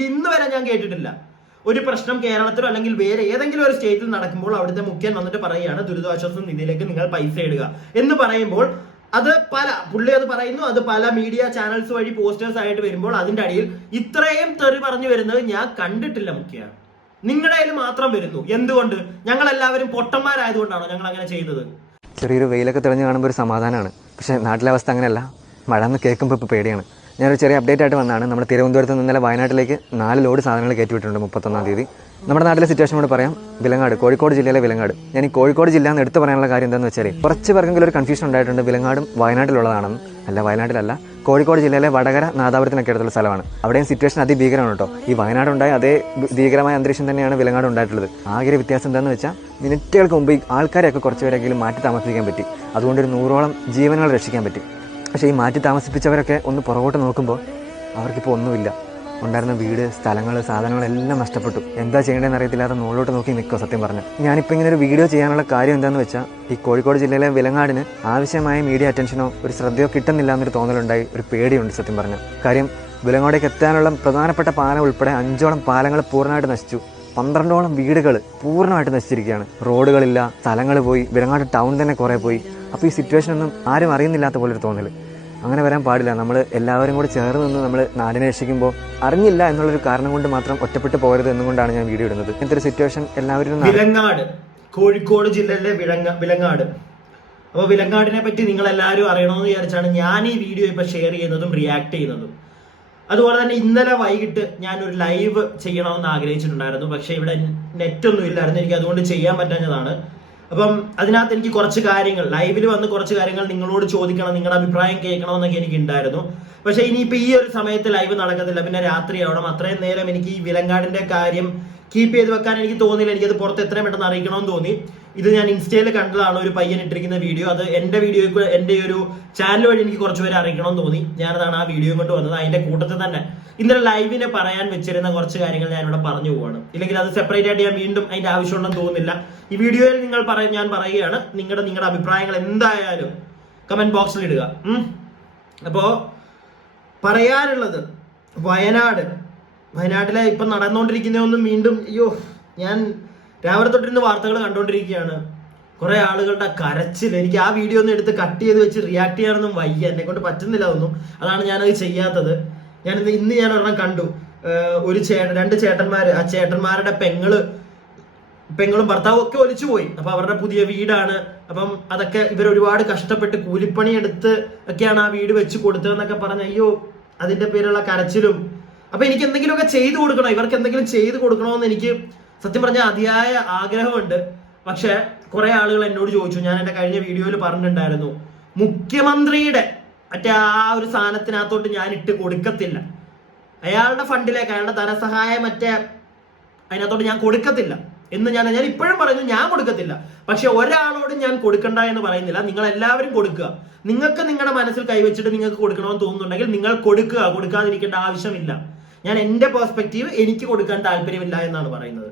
മീഡിയയിൽ ഇന്ന് വരെ ഞാൻ കേട്ടിട്ടില്ല. ഒരു പ്രശ്നം കേരളത്തിലോ അല്ലെങ്കിൽ വേറെ ഏതെങ്കിലും ഒരു സ്റ്റേറ്റിൽ നടക്കുമ്പോൾ അവിടുത്തെ മുഖ്യൻ വന്നിട്ട് പറയുകയാണ് ദുരിതാശ്വാസ നിധിയിലേക്ക് നിങ്ങൾ പൈസ ഇടുക എന്ന് പറയുമ്പോൾ അത് പുള്ളി അത് പറയുന്നു, അത് പല മീഡിയ ചാനൽസ് വഴി പോസ്റ്റേഴ്സ് ആയിട്ട് വരുമ്പോൾ അതിന്റെ അടിയിൽ ഇത്രയും തെറി പറഞ്ഞു വരുന്നത് ഞാൻ കണ്ടിട്ടില്ല. മുഖ്യ നിങ്ങളുടെ കയ്യിൽ മാത്രം വരുന്നു. എന്തുകൊണ്ട്? ഞങ്ങൾ എല്ലാവരും പൊട്ടന്മാരായതുകൊണ്ടാണോ ഞങ്ങൾ അങ്ങനെ ചെയ്യുന്നത്? ചെറിയൊരു വെയിലൊക്കെ തെളിഞ്ഞ് കാണുമ്പോൾ ഒരു സമാധാനമാണ്. പക്ഷേ നാട്ടിലെ അവസ്ഥ അങ്ങനെയല്ല. മഴ എന്ന് കേൾക്കുമ്പോൾ ഇപ്പോൾ പേടിയാണ്. ഞാനൊരു ചെറിയ അപ്ഡേറ്റ് ആയിട്ട് വന്നതാണ്. നമ്മുടെ തിരുവനന്തപുരത്ത് നിന്ന് ഇന്നലെ വയനാട്ടിലേക്ക് 4 ലോഡ് സാധനങ്ങൾ കയറ്റിവിട്ടിട്ടുണ്ട് 31-ാം തീയതി. നമ്മുടെ നാട്ടിലെ സിറ്റുവേഷൻ കൂടെ പറയാം. വിലങ്ങാട്, കോഴിക്കോട് ജില്ലയിലെ വിലങ്ങാട്. ഞാൻ ഈ കോഴിക്കോട് ജില്ല എന്ന് എടുത്ത് പറയാനുള്ള കാര്യം എന്താണെന്ന് വെച്ചാൽ കുറച്ച് പേർക്കെങ്കിലും ഒരു കൺഫ്യൂഷൻ ഉണ്ടായിട്ടുണ്ട്. വിലങ്ങാടും വയനാട്ടിലുള്ളതാണെന്ന്. അല്ല, വയനാട്ടിലല്ല, കോഴിക്കോട് ജില്ലയിലെ വടകര നാദാപുരത്തിനൊക്കെ അടുത്തുള്ള സ്ഥലമാണ്. അവിടെയും സിറ്റുവേഷൻ അതിഭീകരമാണ് കേട്ടോ. ഈ വയനാടുണ്ടായ അതേ ഭീകരമായ അന്തരീക്ഷം തന്നെയാണ് വിലങ്ങാട് ഉണ്ടായിട്ടുള്ളത്. ആകെ വ്യത്യാസം എന്താണെന്ന് വെച്ചാൽ മിനിറ്റുകൾക്ക് മുമ്പ് ഈ ആൾക്കാരെയൊക്കെ കുറച്ച് പേരെങ്കിലും മാറ്റി താമസിപ്പിക്കാൻ പറ്റി. അതുകൊണ്ട് ഒരു 100ഓളം ജീവനുകൾ രക്ഷിക്കാൻ പറ്റി. പക്ഷേ ഈ മാറ്റി താമസിപ്പിച്ചവരൊക്കെ ഒന്ന് പുറകോട്ട് നോക്കുമ്പോൾ അവർക്കിപ്പോൾ ഒന്നുമില്ല. ഉണ്ടായിരുന്ന വീട്, സ്ഥലങ്ങൾ, സാധനങ്ങളെല്ലാം നഷ്ടപ്പെട്ടു. എന്താ ചെയ്യേണ്ടതെന്ന് അറിയത്തില്ലാതെ മുകളിലോട്ട് നോക്കി നിൽക്കുക. സത്യം പറഞ്ഞാൽ ഞാനിപ്പോൾ ഇങ്ങനെ ഒരു വീഡിയോ ചെയ്യാനുള്ള കാര്യം എന്താണെന്ന് വെച്ചാൽ ഈ കോഴിക്കോട് ജില്ലയിലെ വിലങ്ങാടിന് ആവശ്യമായ മീഡിയ അറ്റൻഷനോ ഒരു ശ്രദ്ധയോ കിട്ടുന്നില്ല എന്നൊരു തോന്നലുണ്ടായി. ഒരു പേടിയുണ്ട് സത്യം പറഞ്ഞാൽ. കാര്യം വിലങ്ങാടേക്ക് എത്താനുള്ള പ്രധാനപ്പെട്ട പാലം ഉൾപ്പെടെ 5ഓളം പാലങ്ങൾ പൂർണ്ണമായിട്ട് നശിച്ചു. 12ഓളം വീടുകൾ പൂർണ്ണമായിട്ട് നശിച്ചിരിക്കുകയാണ്. റോഡുകളില്ല, സ്ഥലങ്ങൾ പോയി, വിലങ്ങാട് ടൗൺ തന്നെ കുറേ പോയി. അപ്പോൾ ഈ സിറ്റുവേഷൻ ഒന്നും ആരും അറിയുന്നില്ലാത്ത പോലൊരു തോന്നൽ. അങ്ങനെ വരാൻ പാടില്ല. നമ്മൾ എല്ലാവരും കൂടി ചേർന്ന് നിന്ന് നമ്മൾ നാടിനെ രക്ഷിക്കുമ്പോൾ അറിഞ്ഞില്ല എന്നുള്ളൊരു കാരണം കൊണ്ട് മാത്രം ഒറ്റപ്പെട്ട് പോകരുത് എന്നുകൊണ്ടാണ് ഞാൻ വീഡിയോ ഇടുന്നത്. ഇങ്ങനത്തെ ഒരു സിറ്റുവേഷൻ എല്ലാവരും. വിലങ്ങാട്, കോഴിക്കോട് ജില്ലയിലെ വിലങ്ങാട്. അപ്പോൾ വിലങ്ങാടിനെ പറ്റി നിങ്ങൾ എല്ലാവരും അറിയണമെന്ന് വിചാരിച്ചാണ് ഞാൻ ഈ വീഡിയോ ഇപ്പോൾ ഷെയർ ചെയ്യുന്നതും റിയാക്ട് ചെയ്യുന്നതും. അതുപോലെ തന്നെ ഇന്നലെ വൈകിട്ട് ഞാനൊരു ലൈവ് ചെയ്യണമെന്ന് ആഗ്രഹിച്ചിട്ടുണ്ടായിരുന്നു. പക്ഷേ ഇവിടെ നെറ്റൊന്നും ഇല്ലായിരുന്നു. എനിക്ക് അതുകൊണ്ട് ചെയ്യാൻ പറ്റാഞ്ഞതാണ്. അപ്പം അതിനകത്ത് എനിക്ക് കുറച്ച് കാര്യങ്ങൾ ലൈവിൽ വന്ന് കുറച്ച് കാര്യങ്ങൾ നിങ്ങളോട് ചോദിക്കണം, നിങ്ങളുടെ അഭിപ്രായം കേൾക്കണമെന്നൊക്കെ എനിക്ക് ഉണ്ടായിരുന്നു. പക്ഷേ ഇനിയിപ്പോൾ ഈ ഒരു സമയത്ത് ലൈവ് നടക്കത്തില്ല, പിന്നെ രാത്രിയാവണം. അത്രയും നേരം എനിക്ക് ഈ വിലങ്ങാടിന്റെ കാര്യം കീപ്പ് ചെയ്ത് വെക്കാൻ എനിക്ക് തോന്നിയില്ല. എനിക്കത് പുറത്ത് എത്രയും പെട്ടെന്ന് അറിയിക്കണമെന്ന് തോന്നി. ഇത് ഞാൻ ഇൻസ്റ്റയിൽ കണ്ടതാണ്, ഒരു പയ്യൻ ഇട്ടിരിക്കുന്ന വീഡിയോ. അത് എൻ്റെ വീഡിയോയ്ക്ക് എൻ്റെ ഒരു ചാനൽ വഴി എനിക്ക് കുറച്ച് പേര് അറിയിക്കണമെന്ന് തോന്നി. ഞാനതാണ് ആ വീഡിയോ കൊണ്ട് വന്നത്. അതിന്റെ കൂട്ടത്തിൽ തന്നെ ഇന്നലെ ലൈവിനെ പറയാൻ വെച്ചിരുന്ന കുറച്ച് കാര്യങ്ങൾ ഞാൻ ഇവിടെ പറഞ്ഞു പോവാണ്. ഇല്ലെങ്കിൽ അത് സെപ്പറേറ്റ് ആയിട്ട് ഞാൻ വീണ്ടും അതിന്റെ ആവശ്യമുണ്ടെന്ന് തോന്നുന്നില്ല. ഈ വീഡിയോയിൽ ഞാൻ പറയുകയാണ്, നിങ്ങളുടെ അഭിപ്രായങ്ങൾ എന്തായാലും കമന്റ് ബോക്സിൽ ഇടുക. അപ്പോ പറയാനുള്ളത് വയനാട്ടിലെ ഇപ്പൊ നടന്നുകൊണ്ടിരിക്കുന്നതൊന്നും വീണ്ടും ഞാൻ രാവിലെ തൊട്ടിരുന്ന് വാർത്തകൾ കണ്ടുകൊണ്ടിരിക്കുകയാണ്. കുറെ ആളുകളുടെ കരച്ചിൽ. എനിക്ക് ആ വീഡിയോ ഒന്നും എടുത്ത് കട്ട് ചെയ്ത് വെച്ച് റിയാക്ട് ചെയ്യാനൊന്നും വയ്യ, എന്നെ കൊണ്ട് പറ്റുന്നില്ല ഒന്നും. അതാണ് ഞാനത് ചെയ്യാത്തത്. ഇന്ന് ഞാൻ ഒരെണ്ണം കണ്ടു. രണ്ട് ചേട്ടന്മാര്, ആ ചേട്ടന്മാരുടെ പെങ്ങളും ഭർത്താവും ഒക്കെ ഒലിച്ചു പോയി. അപ്പൊ അവരുടെ പുതിയ വീടാണ്. അപ്പം അതൊക്കെ ഇവർ ഒരുപാട് കഷ്ടപ്പെട്ട് കൂലിപ്പണി എടുത്ത് ഒക്കെയാണ് ആ വീട് വെച്ച് കൊടുത്തതെന്നൊക്കെ പറഞ്ഞ അതിന്റെ പേരുള്ള കരച്ചിലും. അപ്പൊ എനിക്ക് എന്തെങ്കിലുമൊക്കെ ചെയ്തു കൊടുക്കണം, ഇവർക്ക് എന്തെങ്കിലും ചെയ്തു കൊടുക്കണമെന്ന് എനിക്ക് സത്യം പറഞ്ഞാൽ അതിയായ ആഗ്രഹമുണ്ട്. പക്ഷെ കുറെ ആളുകൾ എന്നോട് ചോദിച്ചു, ഞാൻ എന്റെ കഴിഞ്ഞ വീഡിയോയിൽ പറഞ്ഞിട്ടുണ്ടായിരുന്നു, മുഖ്യമന്ത്രിയുടെ മറ്റേ ആ ഒരു സാധനത്തിനകത്തോട്ട് ഞാൻ ഇട്ട് കൊടുക്കത്തില്ല. അയാളുടെ ഫണ്ടിലേക്ക്, അയാളുടെ ധനസഹായം അതിനകത്തോട്ട് ഞാൻ കൊടുക്കത്തില്ല എന്ന് ഞാൻ ഇപ്പോഴും പറയുന്നു, ഞാൻ കൊടുക്കത്തില്ല. പക്ഷെ ഒരാളോട് ഞാൻ കൊടുക്കണ്ട എന്ന് പറയുന്നില്ല. നിങ്ങൾ എല്ലാവരും കൊടുക്കുക. നിങ്ങൾക്ക് നിങ്ങളുടെ മനസ്സിൽ കൈവച്ചിട്ട് നിങ്ങൾക്ക് കൊടുക്കണമെന്ന് തോന്നുന്നുണ്ടെങ്കിൽ നിങ്ങൾ കൊടുക്കുക, കൊടുക്കാതിരിക്കേണ്ട ആവശ്യമില്ല. ഞാൻ എന്റെ പെർസ്പെക്റ്റീവ്, എനിക്ക് കൊടുക്കാൻ താല്പര്യമില്ല എന്നാണ് പറയുന്നത്.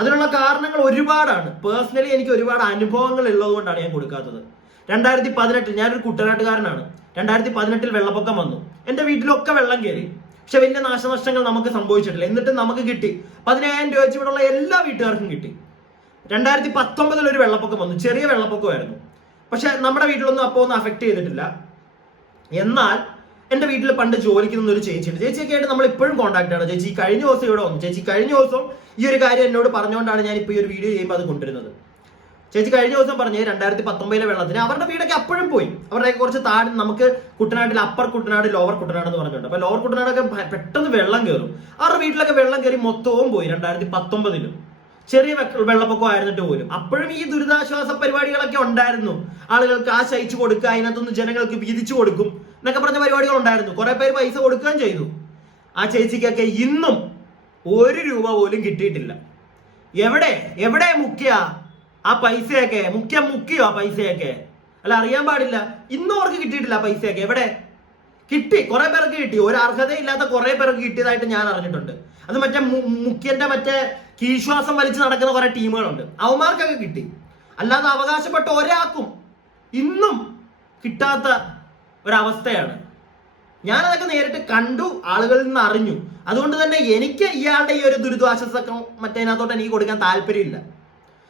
അതിനുള്ള കാരണങ്ങൾ ഒരുപാടാണ്. പേഴ്സണലി എനിക്ക് ഒരുപാട് അനുഭവങ്ങൾ ഉള്ളത് കൊണ്ടാണ് ഞാൻ കൊടുക്കാത്തത്. 2018 ഞാനൊരു കുട്ടനാട്ടുകാരനാണ്. 2018 വെള്ളപ്പൊക്കം വന്നു. എന്റെ വീട്ടിലൊക്കെ വെള്ളം കയറി. പക്ഷെ വലിയ നാശനഷ്ടങ്ങൾ നമുക്ക് സംഭവിച്ചിട്ടില്ല. എന്നിട്ട് നമുക്ക് കിട്ടി 10,000 രൂപ വെച്ച് ഇവിടെയുള്ള എല്ലാ വീട്ടുകാർക്കും കിട്ടി. 2019 ഒരു വെള്ളപ്പൊക്കം വന്നു. ചെറിയ വെള്ളപ്പൊക്കമായിരുന്നു. പക്ഷെ നമ്മുടെ വീട്ടിലൊന്നും അപ്പോൾ ഒന്നും അഫക്ട് ചെയ്തിട്ടില്ല. എന്നാൽ എന്റെ വീട്ടിൽ പണ്ട് ജോലിക്ക് നിന്ന ഒരു ചേച്ചിയുണ്ട്. ചേച്ചിയൊക്കെ ആയിട്ട് നമ്മൾ ഇപ്പോഴും കോൺടാക്ട് ആണ്. ചേച്ചി കഴിഞ്ഞ ദിവസം ഇവിടെ വന്നു. ചേച്ചി കഴിഞ്ഞ ദിവസം ഈ ഒരു കാര്യം എന്നോട് പറഞ്ഞുകൊണ്ടാണ് ഞാൻ ഇപ്പോൾ ഈ ഒരു വീഡിയോ ചെയ്യുമ്പോൾ അത് കൊണ്ടുവരുന്നത്. ചേച്ചി കഴിഞ്ഞ ദിവസം പറഞ്ഞ് 2019 വെള്ളത്തിന് അവരുടെ വീടൊക്കെ അപ്പോഴും പോയി. അവരുടെ കുറച്ച് താഴെ, നമുക്ക് കുട്ടനാട്ടിൽ അപ്പർ കുട്ടനാട്, ലോവർ കുട്ടനാട് എന്ന് പറഞ്ഞിട്ടുണ്ട്. അപ്പൊ ലോവർ കുട്ടനാടൊക്കെ പെട്ടെന്ന് വെള്ളം കയറും. അവരുടെ വീട്ടിലൊക്കെ വെള്ളം കയറി മൊത്തവും പോയി. 2019 ചെറിയ വെള്ളപ്പൊക്കം ആയിരുന്നിട്ട് പോലും അപ്പോഴും ഈ ദുരിതാശ്വാസ പരിപാടികളൊക്കെ ഉണ്ടായിരുന്നു. ആളുകൾക്ക് കാശ് അയച്ചു കൊടുക്കുക, അതിനകത്തൊന്ന് ജനങ്ങൾക്ക് വീതിച്ചു കൊടുക്കും എന്നൊക്കെ പറഞ്ഞ പരിപാടികൾ ഉണ്ടായിരുന്നു. കുറെ പേര് പൈസ കൊടുക്കുകയും ചെയ്തു. ആ ചേച്ചിക്കൊക്കെ ഇന്നും 1 രൂപ പോലും കിട്ടിയിട്ടില്ല. എവിടെ മുഖ്യ ആ പൈസയൊക്കെ? മുക്കിയോ ആ പൈസയൊക്കെ? അല്ല, അറിയാൻ പാടില്ല. ഇന്നും അവർക്ക് കിട്ടിയിട്ടില്ല ആ പൈസയൊക്കെ. എവിടെ കിട്ടി? കുറെ പേർക്ക് കിട്ടി. ഒരു അർഹതയില്ലാത്ത കുറെ പേർക്ക് കിട്ടിയതായിട്ട് ഞാൻ അറിഞ്ഞിട്ടുണ്ട്. അത് മുഖ്യന്റെ കീശ്വാസം വലിച്ചു നടക്കുന്ന കുറെ ടീമുകളുണ്ട്. അവന്മാർക്കൊക്കെ കിട്ടി. അല്ലാതെ അവകാശപ്പെട്ട ഒരാൾക്കും ഇന്നും കിട്ടാത്ത ഒരവസ്ഥയാണ്. ഞാനതൊക്കെ നേരിട്ട് കണ്ടു, ആളുകളിൽ നിന്ന് അതുകൊണ്ട് തന്നെ എനിക്ക് ഇയാളുടെ ഈ ഒരു ദുരിതാശ്വാസമൊക്കെ മറ്റേതിനകത്തോട്ട് എനിക്ക് കൊടുക്കാൻ താല്പര്യമില്ല.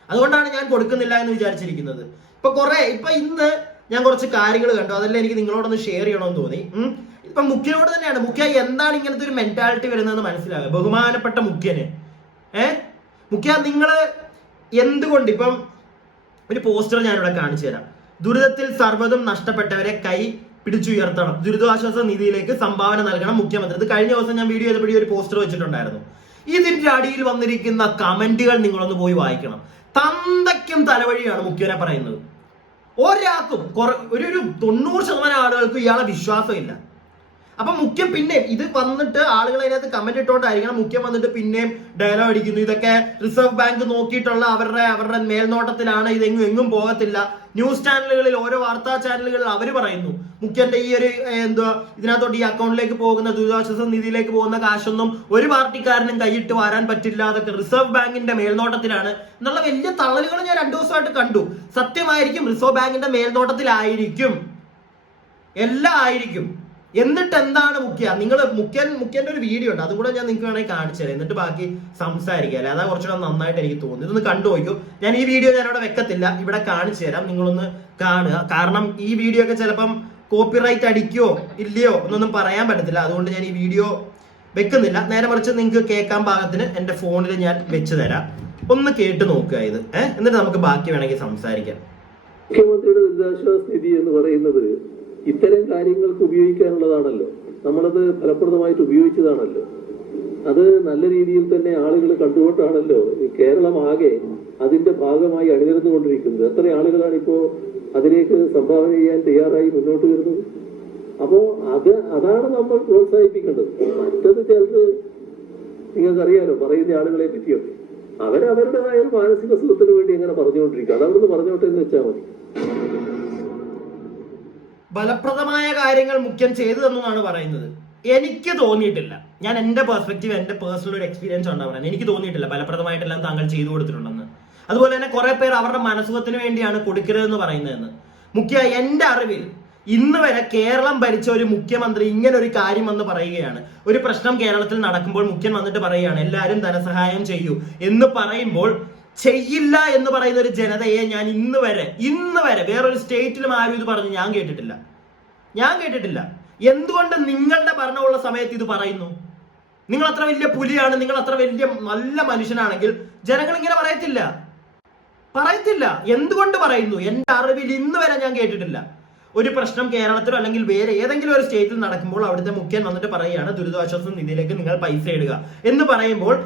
അതുകൊണ്ടാണ് ഞാൻ കൊടുക്കുന്നില്ല എന്ന് വിചാരിച്ചിരിക്കുന്നത്. ഇപ്പൊ ഇന്ന് ഞാൻ കുറച്ച് കാര്യങ്ങൾ കണ്ടു, അതെല്ലാം എനിക്ക് നിങ്ങളോടൊന്ന് ഷെയർ ചെയ്യണമെന്ന് തോന്നി. ഇപ്പൊ മുഖ്യനോട് തന്നെയാണ്, മുഖ്യ എന്താണ് ഇങ്ങനത്തെ ഒരു മെന്റാലിറ്റി വരുന്നതെന്ന് മനസ്സിലാവുക. ബഹുമാനപ്പെട്ട മുഖ്യന് മുഖ്യ നിങ്ങള് എന്തുകൊണ്ട് ഇപ്പം ഒരു പോസ്റ്റർ ഞാനിവിടെ കാണിച്ചു തരാം. ദുരിതത്തിൽ സർവ്വതും നഷ്ടപ്പെട്ടവരെ കൈ പിടിച്ചുയർത്തണം, ദുരിതാശ്വാസ നിധിയിലേക്ക് സംഭാവന നൽകണം മുഖ്യമന്ത്രി. ഇത് കഴിഞ്ഞ ദിവസം ഞാൻ വീഡിയോ ചെയ്തപ്പോഴും ഒരു പോസ്റ്റർ വെച്ചിട്ടുണ്ടായിരുന്നു. ഇതിന്റെ അടിയിൽ വന്നിരിക്കുന്ന കമന്റുകൾ നിങ്ങളൊന്ന് പോയി വായിക്കണം. തന്തയ്ക്കും തലവഴിയാണ് മുഖ്യനെ പറയുന്നത്. ഒരാൾക്കും ഒരു 90% ആളുകൾക്കും ഇയാളെ വിശ്വാസമില്ല. അപ്പൊ മുഖ്യം പിന്നെ ഇത് വന്നിട്ട് ആളുകൾ അതിനകത്ത് കമന്റ് ഇട്ടോണ്ടായിരിക്കണം മുഖ്യം വന്നിട്ട് പിന്നെയും ഡയലോഗ് അടിക്കുന്നു. ഇതൊക്കെ റിസർവ് ബാങ്ക് നോക്കിയിട്ടുള്ള അവരുടെ മേൽനോട്ടത്തിലാണ്, ഇതെങ്ങും പോകത്തില്ല. ന്യൂസ് ചാനലുകളിൽ, ഓരോ വാർത്താ ചാനലുകളിൽ അവർ പറയുന്നു മുഖ്യന്റെ ഈ ഒരു ഇതിനകത്തോട്ട് ഈ അക്കൗണ്ടിലേക്ക് പോകുന്ന ദുരിതാശ്വാസ നിധിയിലേക്ക് പോകുന്ന കാശൊന്നും ഒരു പാർട്ടിക്കാരനും കൈയിട്ട് വരാൻ പറ്റില്ല, അതൊക്കെ റിസർവ് ബാങ്കിന്റെ മേൽനോട്ടത്തിലാണ് എന്നുള്ള വലിയ തള്ളലുകൾ ഞാൻ 2 ദിവസമായിട്ട് കണ്ടു. സത്യമായിരിക്കും, റിസർവ് ബാങ്കിന്റെ മേൽനോട്ടത്തിലായിരിക്കും, എല്ലാം ആയിരിക്കും. എന്നിട്ട് എന്താണ് മുഖ്യന്റെ ഒരു വീഡിയോ ഉണ്ട്, അതും കൂടെ ഞാൻ നിങ്ങൾക്ക് വേണമെങ്കിൽ കാണിച്ചു തരാം, എന്നിട്ട് ബാക്കി സംസാരിക്കാം. അല്ലെ അതാ കുറച്ചുകൂടെ നന്നായിട്ട് എനിക്ക് തോന്നി. ഇതൊന്ന് കണ്ടുപോയിക്കോ. ഞാൻ ഈ വീഡിയോ ഞാൻ അവിടെ വെക്കത്തില്ല, ഇവിടെ കാണിച്ചു തരാം, നിങ്ങളൊന്ന് കാണുക. കാരണം ഈ വീഡിയോ ഒക്കെ ചിലപ്പം കോപ്പിറൈറ്റ് അടിക്കോ ഇല്ലയോ എന്നൊന്നും പറയാൻ പറ്റത്തില്ല. അതുകൊണ്ട് ഞാൻ ഈ വീഡിയോ വെക്കുന്നില്ല. നേരെ മറിച്ച് നിങ്ങൾക്ക് കേൾക്കാൻ പാകത്തിന് എന്റെ ഫോണിൽ ഞാൻ വെച്ച് തരാം, ഒന്ന് കേട്ട് നോക്കുക ഇത്. എന്നിട്ട് നമുക്ക് ബാക്കി വേണമെങ്കിൽ സംസാരിക്കാം. മുഖ്യമന്ത്രിയുടെ ദുരിതാശ്വാസ നിധി എന്ന് പറയുന്നത് ഇത്തരം കാര്യങ്ങൾക്ക് ഉപയോഗിക്കാനുള്ളതാണല്ലോ. നമ്മളത് ഫലപ്രദമായിട്ട് ഉപയോഗിച്ചതാണല്ലോ. അത് നല്ല രീതിയിൽ തന്നെ ആളുകൾ കണ്ടുകൊണ്ടാണല്ലോ കേരളം ആകെ അതിന്റെ ഭാഗമായി അണിനിരന്നുകൊണ്ടിരിക്കുന്നത്. എത്ര ആളുകളാണ് ഇപ്പോ അതിലേക്ക് സംഭാവന ചെയ്യാൻ തയ്യാറായി മുന്നോട്ട് വരുന്നത്? അപ്പോ അതാണ് നമ്മൾ പ്രോത്സാഹിപ്പിക്കേണ്ടത്. മറ്റത് ചിലത് നിങ്ങൾക്കറിയാലോ, പറയുന്ന ആളുകളെ പറ്റിയൊക്കെ അവരവരുടേതായ ഒരു മാനസിക സുഖത്തിന് വേണ്ടി എങ്ങനെ പറഞ്ഞുകൊണ്ടിരിക്കുക. അതവിടുന്ന് പറഞ്ഞോട്ടെ എന്ന് വെച്ചാൽ മതി. ഫലപ്രദമായ കാര്യങ്ങൾ മുഖ്യം ചെയ്തു തന്നെന്നാണ് പറയുന്നത്. എനിക്ക് തോന്നിയിട്ടില്ല, ഞാൻ എന്റെ പെർസ്പെക്റ്റീവ്, എന്റെ പേഴ്സണൽ ഒരു എക്സ്പീരിയൻസ് ഉണ്ടാവുന്നത്, എനിക്ക് തോന്നിയിട്ടില്ല ഫലപ്രദമായിട്ടെല്ലാം താങ്കൾ ചെയ്തു കൊടുത്തിട്ടുണ്ടെന്ന്. അതുപോലെ തന്നെ കുറെ പേർ അവരുടെ മനസുഖത്തിന് വേണ്ടിയാണ് കൊടുക്കരുതെന്ന് പറയുന്നതെന്ന്. മുഖ്യ എന്റെ അറിവിൽ ഇന്ന് വരെ കേരളം ഭരിച്ച ഒരു മുഖ്യമന്ത്രി ഇങ്ങനെ ഒരു കാര്യം വന്ന് പറയുകയാണ്. ഒരു പ്രശ്നം കേരളത്തിൽ നടക്കുമ്പോൾ മുഖ്യൻ വന്നിട്ട് പറയുകയാണ് എല്ലാവരും ധനസഹായം ചെയ്യൂ എന്ന് പറയുമ്പോൾ ചെയ്യില്ല എന്ന് പറയുന്ന ഒരു ജനതയെ ഞാൻ ഇന്ന് വരെ വേറൊരു സ്റ്റേറ്റിലും ആരും ഇത് പറഞ്ഞു ഞാൻ കേട്ടിട്ടില്ല. എന്തുകൊണ്ട് നിങ്ങളുടെ ഭരണമുള്ള സമയത്ത് ഇത് പറയുന്നു? നിങ്ങൾ അത്ര വലിയ പുലിയാണ്, നിങ്ങൾ അത്ര വലിയ നല്ല മനുഷ്യനാണെങ്കിൽ ജനങ്ങൾ ഇങ്ങനെ പറയത്തില്ല. എന്തുകൊണ്ട് പറയുന്നു? എന്റെ അറിവിൽ ഇന്ന് വരെ ഞാൻ കേട്ടിട്ടില്ല. ഒരു പ്രശ്നം കേരളത്തിലോ അല്ലെങ്കിൽ വേറെ ഏതെങ്കിലും ഒരു സ്റ്റേറ്റിൽ നടക്കുമ്പോൾ അവിടുത്തെ മുഖ്യൻ വന്നിട്ട് പറയുകയാണ് ദുരിതാശ്വാസ നിധിയിലേക്ക് നിങ്ങൾ പൈസ ഇടുക എന്ന് പറയുമ്പോൾ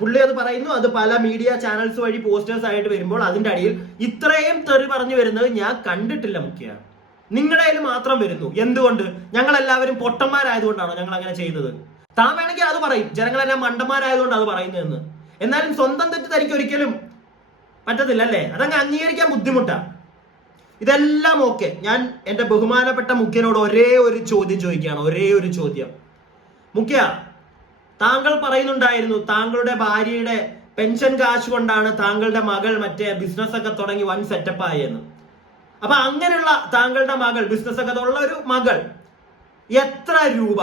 പുള്ളി അത് പറയുന്നു, അത് പല മീഡിയ ചാനൽസ് വഴി പോസ്റ്റേഴ്സ് ആയിട്ട് വരുമ്പോൾ അതിന്റെ അടിയിൽ ഇത്രയും തെറി പറഞ്ഞു വരുന്നത് ഞാൻ കണ്ടിട്ടില്ല. മുഖ്യ നിങ്ങളുടെ കയ്യിൽ മാത്രം വരുന്നു. എന്തുകൊണ്ട്? ഞങ്ങൾ എല്ലാവരും പൊട്ടന്മാരായതുകൊണ്ടാണോ ഞങ്ങൾ അങ്ങനെ ചെയ്യുന്നത്? താൻ വേണമെങ്കിൽ അത് പറയും, ജനങ്ങളെല്ലാം മണ്ടന്മാരായതുകൊണ്ട് അത് പറയുന്നതെന്ന്. എന്നാലും സ്വന്തം തെറ്റ് തനിക്ക് ഒരിക്കലും പറ്റത്തില്ല അല്ലേ? അതങ്ങ് അംഗീകരിക്കാൻ ബുദ്ധിമുട്ടാണ്. ഇതെല്ലാം ഓക്കെ. ഞാൻ എന്റെ ബഹുമാനപ്പെട്ട മുഖ്യനോട് ഒരേ ഒരു ചോദ്യം ചോദിക്കുകയാണ്. മുഖ്യ, താങ്കൾ പറയുന്നുണ്ടായിരുന്നു താങ്കളുടെ ഭാര്യയുടെ പെൻഷൻ കാശ് കൊണ്ടാണ് താങ്കളുടെ മകൾ മറ്റേ ബിസിനസ് ഒക്കെ തുടങ്ങി വൻ സെറ്റപ്പ് ആയെന്ന്. അപ്പൊ അങ്ങനെയുള്ള താങ്കളുടെ മകൾ, ബിസിനസ് ഒക്കെ ഉള്ള ഒരു മകൾ, എത്ര രൂപ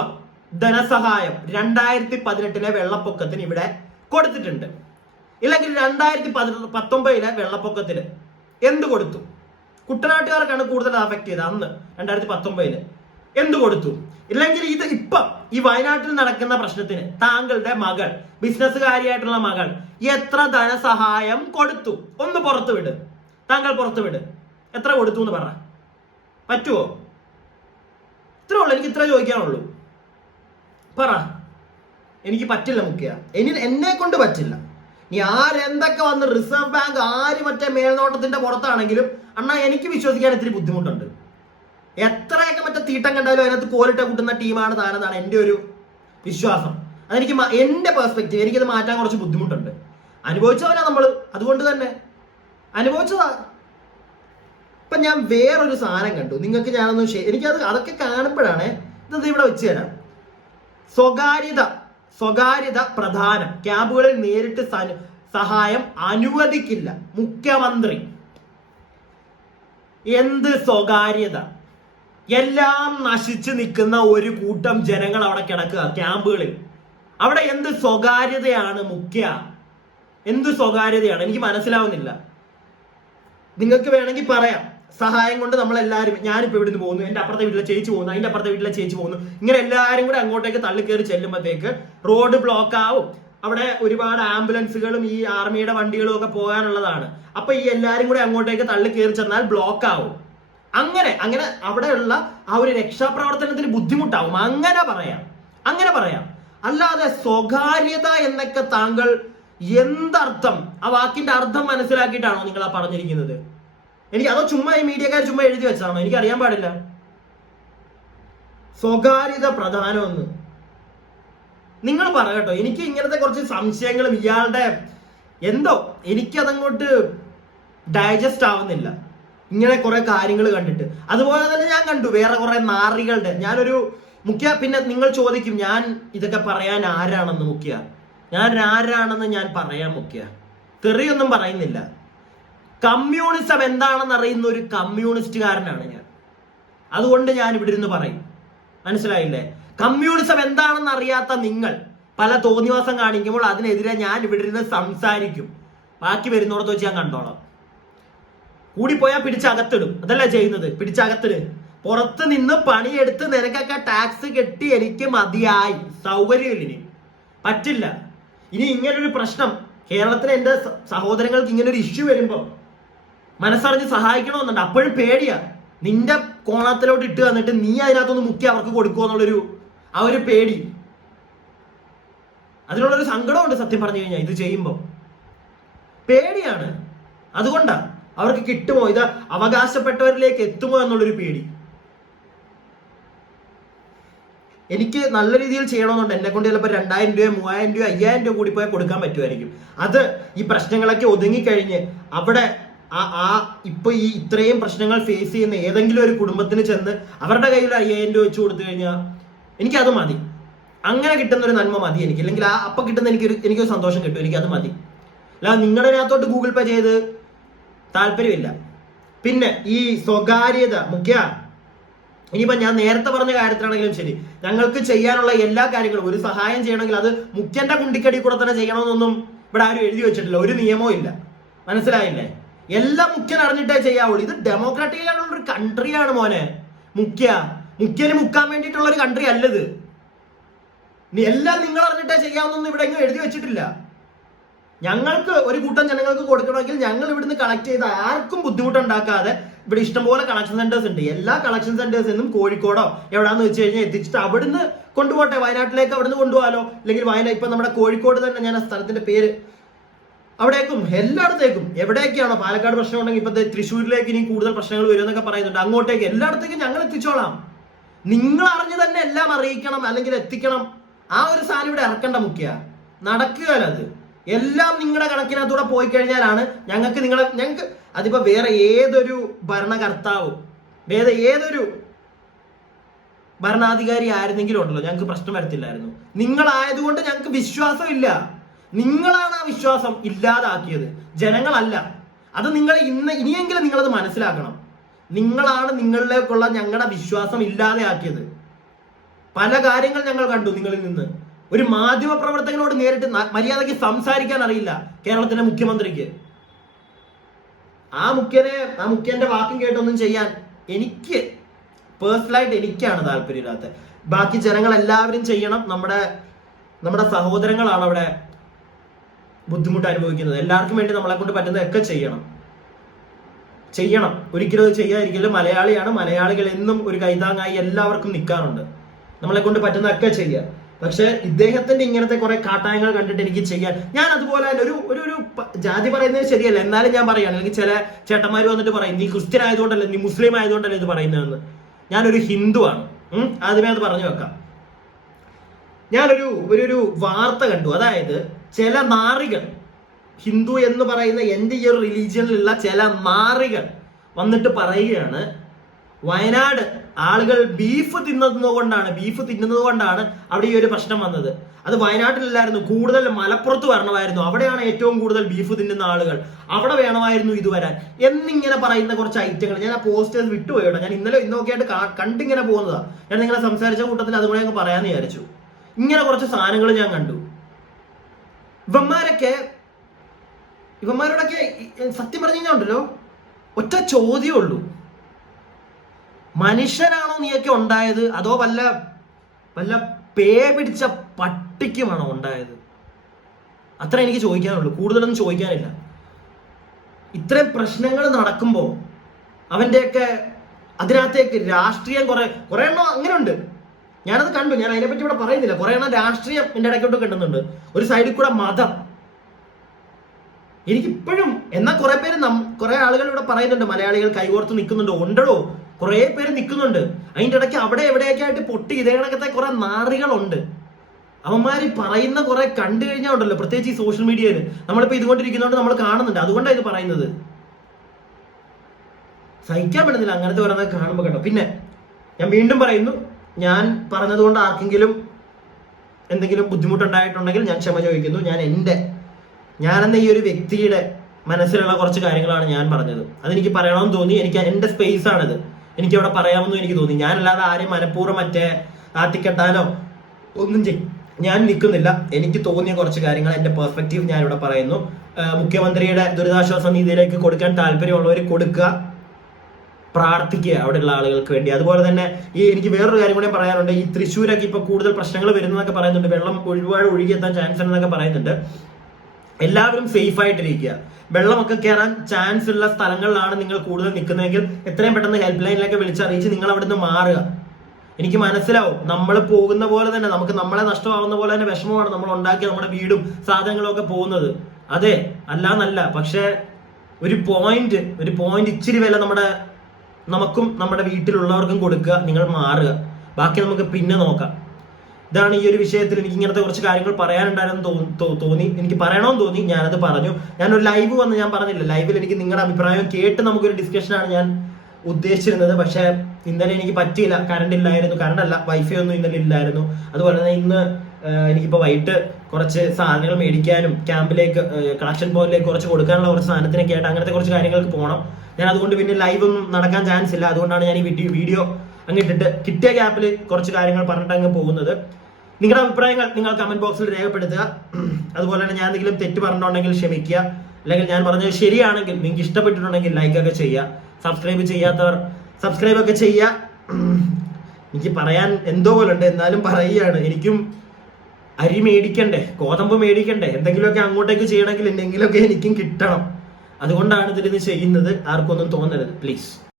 ധനസഹായം 2018 വെള്ളപ്പൊക്കത്തിന് ഇവിടെ കൊടുത്തിട്ടുണ്ട്? ഇല്ലെങ്കിൽ 2019 വെള്ളപ്പൊക്കത്തിന് എന്ത് കൊടുത്തു? കുട്ടനാട്ടുകാർക്കാണ് കൂടുതൽ അഫക്ട് ചെയ്തത് അന്ന് 2019 എന്ത് കൊടുത്തു? ഇല്ലെങ്കിൽ ഇത് ഇപ്പം ഈ വയനാട്ടിൽ നടക്കുന്ന പ്രശ്നത്തിന് താങ്കളുടെ മകൾ, ബിസിനസ്സുകാരിയായിട്ടുള്ള മകൾ എത്ര ധനസഹായം കൊടുത്തു? ഒന്ന് താങ്കൾ പുറത്തു വിട്. എത്ര കൊടുത്തു എന്ന് പറ. പറ്റുമോ? ഇത്രേ ഉള്ളൂ, എനിക്ക് ഇത്ര ചോദിക്കാനുള്ളൂ. പറ. എനിക്ക് പറ്റില്ല മുഖ്യ, എന്നെ കൊണ്ട് പറ്റില്ല. നീ ആരെന്തൊക്കെ വന്ന് റിസർവ് ബാങ്ക് ആര് മറ്റേ മേൽനോട്ടത്തിന്റെ പുറത്താണെങ്കിലും അണ്ണാ എനിക്ക് വിശ്വസിക്കാൻ ഇത്തിരി ബുദ്ധിമുട്ടുണ്ട്. എത്രയൊക്കെ മറ്റേ തീട്ടം കണ്ടാലും അതിനകത്ത് കോലിട്ട കൂട്ടുന്ന ടീമാണ് താനെന്നാണ് എൻ്റെ ഒരു വിശ്വാസം. അതെനിക്ക് എന്റെ പെർസ്പെക്റ്റീവ്, എനിക്കത് മാറ്റാൻ കുറച്ച് ബുദ്ധിമുട്ടുണ്ട്. അനുഭവിച്ചവനാ നമ്മള്, അതുകൊണ്ട് തന്നെ അനുഭവിച്ചതാ. ഇപ്പൊ ഞാൻ വേറൊരു സാധനം കണ്ടു, നിങ്ങൾക്ക് ഞാനൊന്ന് എനിക്കത് അതൊക്കെ കാണുമ്പോഴാണ് ഇതെന്താ ഇവിടെ വെച്ച് തരാം. സ്വകാര്യത പ്രധാനം, ക്യാബുകളിൽ നേരിട്ട് സഹായം അനുവദിക്കില്ല മുഖ്യമന്ത്രി. എന്ത് സ്വകാര്യത? എല്ലാം നശിച്ചു നിൽക്കുന്ന ഒരു കൂട്ടം ജനങ്ങൾ അവിടെ കിടക്കുക ക്യാമ്പുകളിൽ. അവിടെ എന്ത് സ്വകാര്യതയാണ് മുഖ്യ? എന്ത് സ്വകാര്യതയാണ്? എനിക്ക് മനസ്സിലാവുന്നില്ല. നിങ്ങൾക്ക് വേണമെങ്കിൽ പറയാം, സഹായം കൊണ്ട് നമ്മളെല്ലാവരും, ഞാനിപ്പോൾ ഇവിടുന്ന് പോകുന്നു, എൻ്റെ അപ്പുറത്തെ വീട്ടിലെ ചേച്ചി പോകുന്നു, അതിൻ്റെ അപ്പുറത്തെ വീട്ടിലെ ചേച്ചി പോകുന്നു, ഇങ്ങനെ എല്ലാവരും കൂടെ അങ്ങോട്ടേക്ക് തള്ളിക്കയറി ചെല്ലുമ്പോഴത്തേക്ക് റോഡ് ബ്ലോക്ക് ആവും. അവിടെ ഒരുപാട് ആംബുലൻസുകളും ഈ ആർമിയുടെ വണ്ടികളും ഒക്കെ പോകാനുള്ളതാണ്. അപ്പൊ ഈ എല്ലാരും കൂടെ അങ്ങോട്ടേക്ക് തള്ളിക്കയറി ചെന്നാൽ ബ്ലോക്ക് ആവും. അങ്ങനെ അവിടെയുള്ള ആ ഒരു രക്ഷാപ്രവർത്തനത്തിന് ബുദ്ധിമുട്ടാവും. അങ്ങനെ പറയാം. അല്ലാതെ സ്വകാര്യത എന്നൊക്കെ താങ്കൾ എന്തർത്ഥം, ആ വാക്കിന്റെ അർത്ഥം മനസ്സിലാക്കിയിട്ടാണോ നിങ്ങൾ ആ പറഞ്ഞിരിക്കുന്നത്? എനിക്ക് അതോ ചുമ്മാ ഈ മീഡിയക്കാർ ചുമ്മാ എഴുതി വെച്ചതാണോ? എനിക്ക് അറിയാൻ പാടില്ല. സ്വകാര്യത പ്രധാനമെന്ന് നിങ്ങൾ പറയട്ടോ. എനിക്ക് ഇങ്ങനത്തെ കുറച്ച് സംശയങ്ങളും ഇയാളുടെ എന്തോ എനിക്കതങ്ങോട്ട് ഡൈജസ്റ്റ് ആവുന്നില്ല, ഇങ്ങനെ കുറെ കാര്യങ്ങൾ കണ്ടിട്ട്. അതുപോലെ തന്നെ ഞാൻ കണ്ടു വേറെ കുറെ നാറികളുടെ. ഞാനൊരു മുഖ്യ, പിന്നെ നിങ്ങൾ ചോദിക്കും ഞാൻ ഇതൊക്കെ പറയാൻ ആരാണെന്ന്. മുഖ്യ, ഞാൻ ആരാണെന്ന് ഞാൻ പറയാൻ മുഖ്യ തെറിയൊന്നും പറയുന്നില്ല. കമ്മ്യൂണിസം എന്താണെന്ന് അറിയുന്ന ഒരു കമ്മ്യൂണിസ്റ്റുകാരനാണ് ഞാൻ. അതുകൊണ്ട് ഞാൻ ഇവിടെ ഇരുന്ന് പറയും. മനസ്സിലായില്ലേ? കമ്മ്യൂണിസം എന്താണെന്ന് അറിയാത്ത നിങ്ങൾ പല തോന്നിവാസം കാണിക്കുമ്പോൾ അതിനെതിരെ ഞാൻ ഇവിടെ ഇരുന്ന് സംസാരിക്കും. ബാക്കി വരുന്നോടത്ത് വെച്ച് ഞാൻ കണ്ടോളാം. കൂടിപ്പോയാൽ പിടിച്ചകത്തിടും. അതല്ല ചെയ്യുന്നത്, പിടിച്ചകത്തിട്. പുറത്ത് നിന്ന് പണിയെടുത്ത് നിനക്കൊക്കെ ടാക്സ് കെട്ടി എനിക്ക് മതിയായി. സൗകര്യമില്ല, ഇനി പറ്റില്ല. ഇനി ഇങ്ങനൊരു പ്രശ്നം കേരളത്തിലെ എൻ്റെ സഹോദരങ്ങൾക്ക് ഇങ്ങനൊരു ഇഷ്യൂ വരുമ്പോൾ മനസ്സറിഞ്ഞ് സഹായിക്കണമെന്നുണ്ട്. അപ്പോഴും പേടിയാ. നിന്റെ കോണത്തിലോട്ട് ഇട്ട് വന്നിട്ട് നീ അതിനകത്തൊന്ന് മുക്കി അവർക്ക് കൊടുക്കുക എന്നുള്ളൊരു ആ ഒരു പേടി, അതിനുള്ളൊരു സങ്കടമുണ്ട് സത്യം പറഞ്ഞു കഴിഞ്ഞാൽ. ഇത് ചെയ്യുമ്പോൾ പേടിയാണ്. അതുകൊണ്ടാ അവർക്ക് കിട്ടുമോ, ഇത് അവകാശപ്പെട്ടവരിലേക്ക് എത്തുമോ എന്നുള്ളൊരു പേടി. എനിക്ക് നല്ല രീതിയിൽ ചെയ്യണമെന്നുണ്ട്. എന്നെ കൊണ്ട് ചിലപ്പോൾ 2000 രൂപ 3000 രൂപ 5000 രൂപ കൂടി പോയാൽ കൊടുക്കാൻ പറ്റുമായിരിക്കും. അത് ഈ പ്രശ്നങ്ങളൊക്കെ ഒതുങ്ങിക്കഴിഞ്ഞ് അവിടെ ഇപ്പൊ ഈ ഇത്രയും പ്രശ്നങ്ങൾ ഫേസ് ചെയ്യുന്ന ഏതെങ്കിലും ഒരു കുടുംബത്തിന് ചെന്ന് അവരുടെ കയ്യിൽ 5000 രൂപ വെച്ച് കൊടുത്തു കഴിഞ്ഞാൽ എനിക്കത് മതി. അങ്ങനെ കിട്ടുന്ന ഒരു നന്മ മതി എനിക്ക്. അല്ലെങ്കിൽ അപ്പൊ കിട്ടുന്ന എനിക്കൊരു സന്തോഷം കിട്ടും. എനിക്കത് മതി. അല്ല നിങ്ങളുടെ അതിനകത്തോട്ട് ഗൂഗിൾ പേ ചെയ്ത് താല്പര്യമില്ല. പിന്നെ ഈ സ്വകാര്യത മുഖ്യ, ഇനിയിപ്പോ ഞാൻ നേരത്തെ പറഞ്ഞ കാര്യത്തിലാണെങ്കിലും ശരി, ഞങ്ങൾക്ക് ചെയ്യാനുള്ള എല്ലാ കാര്യങ്ങളും, ഒരു സഹായം ചെയ്യണമെങ്കിൽ അത് മുഖ്യന്റെ കുണ്ടിക്കടി കൂടെ തന്നെ ചെയ്യണമെന്നൊന്നും ഇവിടെ ആരും എഴുതി വെച്ചിട്ടില്ല. ഒരു നിയമവും ഇല്ല. മനസ്സിലായില്ലേ? എല്ലാം മുഖ്യൻ അറിഞ്ഞിട്ടേ ചെയ്യാവുള്ളൂ. ഇത് ഡെമോക്രാറ്റിക് ആയിട്ടുള്ള ഒരു കൺട്രിയാണ് മോനെ. മുഖ്യന് മുക്കാൻ വേണ്ടിയിട്ടുള്ള ഒരു കൺട്രി അല്ലത്. എല്ലാം നിങ്ങൾ അറിഞ്ഞിട്ടേ ചെയ്യാവുന്നൊന്നും ഇവിടെ എങ്ങും എഴുതി വെച്ചിട്ടില്ല. ഞങ്ങൾക്ക് ഒരു കൂട്ടം ജനങ്ങൾക്ക് കൊടുക്കണമെങ്കിൽ ഞങ്ങൾ ഇവിടുന്ന് കളക്ട് ചെയ്ത് ആർക്കും ബുദ്ധിമുട്ടുണ്ടാക്കാതെ, ഇവിടെ ഇഷ്ടംപോലെ കളക്ഷൻ സെന്റേഴ്സ് ഉണ്ട്. എല്ലാ കളക്ഷൻ സെന്റേഴ്സിൽ നിന്നും കോഴിക്കോടോ എവിടാന്ന് വെച്ച് കഴിഞ്ഞാൽ എത്തിച്ചിട്ട് അവിടുന്ന് കൊണ്ടുപോട്ടെ. വയനാട്ടിലേക്ക് അവിടുന്ന് കൊണ്ടുപോകാലോ. അല്ലെങ്കിൽ വയനാട് ഇപ്പൊ നമ്മുടെ കോഴിക്കോട് തന്നെ, ഞാൻ ആ സ്ഥലത്തിന്റെ പേര്, അവിടേക്കും എല്ലായിടത്തേക്കും എവിടേക്കാണോ പാലക്കാട് പ്രശ്നം ഉണ്ടെങ്കിൽ ഇപ്പൊ തൃശ്ശൂരിലേക്ക് ഇനി കൂടുതൽ പ്രശ്നങ്ങൾ വരും എന്നൊക്കെ പറയുന്നുണ്ട്. അങ്ങോട്ടേക്ക് എല്ലായിടത്തേക്കും ഞങ്ങൾ എത്തിച്ചോളാം. നിങ്ങൾ അറിഞ്ഞു തന്നെ എല്ലാം അറിയിക്കണം അല്ലെങ്കിൽ എത്തിക്കണം. ആ ഒരു സാധനം ഇവിടെ ഇറക്കണ്ട മുഖ്യ. നടക്കുകയല്ല അത്. എല്ലാം നിങ്ങളുടെ കണക്കിനകത്തൂടെ പോയി കഴിഞ്ഞാലാണ് ഞങ്ങൾക്ക് അതിപ്പോ വേറെ ഏതൊരു ഭരണകർത്താവും ഏതൊരു ഭരണാധികാരി ആയിരുന്നെങ്കിലും ഉണ്ടല്ലോ, ഞങ്ങൾക്ക് പ്രശ്നം വരത്തില്ലായിരുന്നു. നിങ്ങളായതുകൊണ്ട് ഞങ്ങൾക്ക് വിശ്വാസമില്ല. നിങ്ങളാണ് ആ വിശ്വാസം ഇല്ലാതാക്കിയത്, ജനങ്ങളല്ല. അത് നിങ്ങൾ ഇനിയെങ്കിലും നിങ്ങളത് മനസ്സിലാക്കണം. നിങ്ങളാണ് നിങ്ങളിലേക്കുള്ള ഞങ്ങളുടെ വിശ്വാസം ഇല്ലാതെ ആക്കിയത്. പല കാര്യങ്ങൾ ഞങ്ങൾ കണ്ടു നിങ്ങളിൽ നിന്ന്. ഒരു മാധ്യമ പ്രവർത്തകനോട് നേരിട്ട് മര്യാദയ്ക്ക് സംസാരിക്കാൻ അറിയില്ല കേരളത്തിന്റെ മുഖ്യമന്ത്രിക്ക്. ആ മുഖ്യന്റെ വാക്കും കേട്ടൊന്നും ചെയ്യാൻ പേഴ്സണലായിട്ട് എനിക്കാണ് താല്പര്യമില്ലാത്തത്. ബാക്കി ജനങ്ങൾ എല്ലാവരും ചെയ്യണം. നമ്മുടെ സഹോദരങ്ങളാണ് അവിടെ ബുദ്ധിമുട്ട് അനുഭവിക്കുന്നത്. എല്ലാവർക്കും വേണ്ടി നമ്മളെ കൊണ്ട് പറ്റുന്നതൊക്കെ ചെയ്യണം. ഒരിക്കലും അത് ചെയ്യാതിരിക്കില്ല. മലയാളിയാണ്. മലയാളികൾ എന്നും ഒരു കൈതാങ്ങായി എല്ലാവർക്കും നിൽക്കാറുണ്ട്. നമ്മളെ കൊണ്ട് പറ്റുന്നതൊക്കെ ചെയ്യാം. പക്ഷെ ഇദ്ദേഹത്തിന്റെ ഇങ്ങനത്തെ കുറെ കാട്ടായങ്ങൾ കണ്ടിട്ട് എനിക്ക് ചെയ്യാൻ, ഞാൻ അതുപോലെ തന്നെ ഒരു ജാതി പറയുന്നത് ശരിയല്ല, എന്നാലും ഞാൻ പറയാണ്. അല്ലെങ്കിൽ ചില ചേട്ടന്മാർ വന്നിട്ട് പറയും നീ ക്രിസ്ത്യൻ ആയതുകൊണ്ടല്ലേ, നീ മുസ്ലിം ആയതുകൊണ്ടല്ലേ ഇത് പറയുന്നതെന്ന്. ഞാനൊരു ഹിന്ദുവാണ്. ആദ്യമേ അത് പറഞ്ഞു വെക്കാം. ഞാനൊരു വാർത്ത കണ്ടു. അതായത് ചില നാറികൾ, ഹിന്ദു എന്ന് പറയുന്ന എൻ്റെ ഈ ഒരു റിലീജിയനിലുള്ള ചില നാറികൾ വന്നിട്ട് പറയുകയാണ്, വയനാട് ആളുകൾ ബീഫ് തിന്നുന്നത് കൊണ്ടാണ് അവിടെ ഈ ഒരു പ്രശ്നം വന്നത്. അത് വയനാട്ടിലല്ലായിരുന്നു, കൂടുതൽ മലപ്പുറത്ത് വരണമായിരുന്നു. അവിടെയാണ് ഏറ്റവും കൂടുതൽ ബീഫ് തിന്നുന്ന ആളുകൾ, അവിടെ വേണമായിരുന്നു ഇത് വരാൻ എന്നിങ്ങനെ പറയുന്ന കുറച്ച് ഐറ്റങ്ങൾ ഞാൻ ആ പോസ്റ്റേഴ്സ് വിട്ടുപോയോ. ഞാൻ ഇന്നൊക്കെ ആയിട്ട് കണ്ടിങ്ങനെ പോകുന്നതാ. ഞാൻ നിങ്ങളെ സംസാരിച്ച കൂട്ടത്തിൽ അതുകൂടെ അങ്ങ് പറയാന്ന് വിചാരിച്ചു. ഇങ്ങനെ കുറച്ച് സാധനങ്ങൾ ഞാൻ കണ്ടു. ഇവന്മാരോടൊക്കെ സത്യം പറഞ്ഞു കഴിഞ്ഞാൽ ഒറ്റ ചോദ്യമേ ഉള്ളൂ, മനുഷ്യനാണോ നീയൊക്കെ ഉണ്ടായത്, അതോ വല്ല പേ പിടിച്ച പട്ടിക്കുമാണോ ഉണ്ടായത്? അത്ര എനിക്ക് ചോദിക്കാനുള്ളൂ, കൂടുതലൊന്നും ചോദിക്കാനില്ല. ഇത്രയും പ്രശ്നങ്ങൾ നടക്കുമ്പോൾ അവന്റെയൊക്കെ അതിനകത്തേക്ക് രാഷ്ട്രീയം കുറെ എണ്ണം അങ്ങനെ ഉണ്ട്. ഞാനത് കണ്ടു, ഞാൻ അതിനെപ്പറ്റി ഇവിടെ പറയുന്നില്ല. കുറെ എണ്ണം രാഷ്ട്രീയം എന്റെ ഇടയ്ക്കോട്ട് കിട്ടുന്നുണ്ട്, ഒരു സൈഡിൽ കൂടെ മതം. എനിക്കിപ്പോഴും എന്നാൽ കുറെ ആളുകൾ ഇവിടെ പറയുന്നുണ്ട് മലയാളികൾ കൈകോർത്ത് നിൽക്കുന്നുണ്ട്. ഉണ്ടോ, കുറെ പേര് നിൽക്കുന്നുണ്ട്. അതിന്റെ ഇടയ്ക്ക് അവിടെ എവിടെയൊക്കെ ആയിട്ട് പൊട്ടി ഇതേ കണക്കത്തെ കുറെ നാറികളുണ്ട്. അവന്മാര് പറയുന്ന കുറെ കണ്ടു കഴിഞ്ഞാൽ ഉണ്ടല്ലോ, പ്രത്യേകിച്ച് ഈ സോഷ്യൽ മീഡിയയിൽ നമ്മളിപ്പോ ഇതുകൊണ്ടിരിക്കുന്നതുകൊണ്ട് നമ്മൾ കാണുന്നുണ്ട്. അതുകൊണ്ടാണ് ഇത് പറയുന്നത്. സഹിക്കാൻ പറ്റുന്നില്ല അങ്ങനത്തെ പറയുന്നത് കാണുമ്പോൾ കേട്ടോ. പിന്നെ ഞാൻ വീണ്ടും പറയുന്നു, ഞാൻ പറഞ്ഞതുകൊണ്ട് ആർക്കെങ്കിലും എന്തെങ്കിലും ബുദ്ധിമുട്ടുണ്ടായിട്ടുണ്ടെങ്കിൽ ഞാൻ ക്ഷമ ചോദിക്കുന്നു. ഞാനെന്ന ഈ ഒരു വ്യക്തിയുടെ മനസ്സിലുള്ള കുറച്ച് കാര്യങ്ങളാണ് ഞാൻ പറഞ്ഞത്. അതെനിക്ക് പറയണമെന്ന് തോന്നി. എനിക്ക് എന്റെ സ്പേസ് ആണിത്, എനിക്ക് അവിടെ പറയാമെന്നും എനിക്ക് തോന്നി. ഞാനല്ലാതെ ആരെയും മനഃപൂർവ്വം ആത്തിക്കെട്ടാനോ ഒന്നും ഞാൻ നിൽക്കുന്നില്ല. എനിക്ക് തോന്നിയ കുറച്ച് കാര്യങ്ങൾ, എന്റെ പെർസ്പെക്റ്റീവ് ഞാൻ ഇവിടെ പറയുന്നു. മുഖ്യമന്ത്രിയുടെ ദുരിതാശ്വാസ നിധിയിലേക്ക് കൊടുക്കാൻ താല്പര്യമുള്ളവർ കൊടുക്കുക, പ്രാർത്ഥിക്കുക അവിടെയുള്ള ആളുകൾക്ക് വേണ്ടി. അതുപോലെ തന്നെ എനിക്ക് വേറൊരു കാര്യം കൂടെ പറയാനുണ്ട്. ഈ തൃശ്ശൂരൊക്കെ ഇപ്പൊ കൂടുതൽ പ്രശ്നങ്ങൾ വരുന്നതൊക്കെ പറയുന്നുണ്ട്, വെള്ളം ഒരുപാട് ഒഴുകിയെത്താൻ ചാൻസ് ഉണ്ടെന്നൊക്കെ പറയുന്നുണ്ട്. എല്ലാവരും സേഫ് ആയിട്ടിരിക്കുക. വെള്ളമൊക്കെ കയറാൻ ചാൻസ് ഉള്ള സ്ഥലങ്ങളിലാണ് നിങ്ങൾ കൂടുതൽ നിൽക്കുന്നതെങ്കിൽ എത്രയും പെട്ടെന്ന് ഹെൽപ്പ് ലൈനിലൊക്കെ വിളിച്ചറിയിച്ച് നിങ്ങൾ അവിടുന്ന് മാറുക. എനിക്ക് മനസ്സിലാവും, നമ്മൾ പോകുന്ന പോലെ തന്നെ നമുക്ക് നമ്മളെ നഷ്ടമാവുന്ന പോലെ തന്നെ വിഷമമാണ് നമ്മൾ ഉണ്ടാക്കിയ നമ്മുടെ വീടും സാധനങ്ങളും ഒക്കെ പോകുന്നത്. അതെ, അല്ലാന്നല്ല, പക്ഷെ ഒരു പോയിന്റ് ഇച്ചിരി വില നമുക്കും നമ്മുടെ വീട്ടിലുള്ളവർക്കും കൊടുക്കുക, നിങ്ങൾ മാറുക. ബാക്കി നമുക്ക് പിന്നെ നോക്കാം. ഇതാണ് ഈ ഒരു വിഷയത്തിൽ എനിക്ക് ഇങ്ങനത്തെ കുറച്ച് കാര്യങ്ങൾ പറയാനുണ്ടായിരുന്നു തോന്നി. എനിക്ക് പറയണമെന്ന് തോന്നി, ഞാനത് പറഞ്ഞു. ഞാനൊരു ലൈവ് വന്ന് ഞാൻ പറഞ്ഞില്ല, ലൈവിൽ എനിക്ക് നിങ്ങളുടെ അഭിപ്രായം കേട്ട് നമുക്കൊരു ഡിസ്കഷനാണ് ഞാൻ ഉദ്ദേശിച്ചിരുന്നത്. പക്ഷെ ഇന്നലെ എനിക്ക് പറ്റിയില്ല, വൈഫൈ ഒന്നും ഇന്നലെ ഇല്ലായിരുന്നു. അതുപോലെ തന്നെ ഇന്ന് എനിക്കിപ്പോൾ വൈകിട്ട് കുറച്ച് സാധനങ്ങൾ മേടിക്കാനും ക്യാമ്പിലേക്ക് കളക്ഷൻ പോയിന്റിലേക്ക് കുറച്ച് കൊടുക്കാനുള്ള കുറച്ച് സാധനത്തിനൊക്കെ ആയിട്ട് അങ്ങനത്തെ കുറച്ച് കാര്യങ്ങൾക്ക് പോകണം. ഞാൻ അതുകൊണ്ട് പിന്നെ ലൈവ് ഒന്നും നടക്കാൻ ചാൻസ് ഇല്ല. അതുകൊണ്ടാണ് ഞാൻ ഈ വീഡിയോ അങ്ങിട്ടിട്ട് കിട്ടിയ ഗ്യാപ്പിൽ കുറച്ച് കാര്യങ്ങൾ പറഞ്ഞിട്ട് അങ്ങ് പോകുന്നത്. നിങ്ങളുടെ അഭിപ്രായങ്ങൾ നിങ്ങൾ കമന്റ് ബോക്സിൽ രേഖപ്പെടുത്തുക. അതുപോലെ തന്നെ ഞാൻ എന്തെങ്കിലും തെറ്റ് പറഞ്ഞിട്ടുണ്ടെങ്കിൽ ക്ഷമിക്കുക, അല്ലെങ്കിൽ ഞാൻ പറഞ്ഞത് ശരിയാണെങ്കിൽ നിങ്ങൾക്ക് ഇഷ്ടപ്പെട്ടിട്ടുണ്ടെങ്കിൽ ലൈക്ക് ഒക്കെ ചെയ്യുക. സബ്സ്ക്രൈബ് ചെയ്യാത്തവർ സബ്സ്ക്രൈബ് ഒക്കെ ചെയ്യുക. എനിക്ക് പറയാൻ എന്തോ പോലെ ഉണ്ട്, എന്നാലും പറയുകയാണ്. എനിക്കും അരി മേടിക്കണ്ടേ, ഗോതമ്പ് മേടിക്കണ്ടേ, എന്തെങ്കിലുമൊക്കെ അങ്ങോട്ടേക്ക് ചെയ്യണമെങ്കിൽ എന്തെങ്കിലുമൊക്കെ എനിക്കും കിട്ടണം. അതുകൊണ്ടാണ് ഇതിലിന്ന് ചെയ്യുന്നത്. ആർക്കൊന്നും തോന്നരുത് പ്ലീസ്.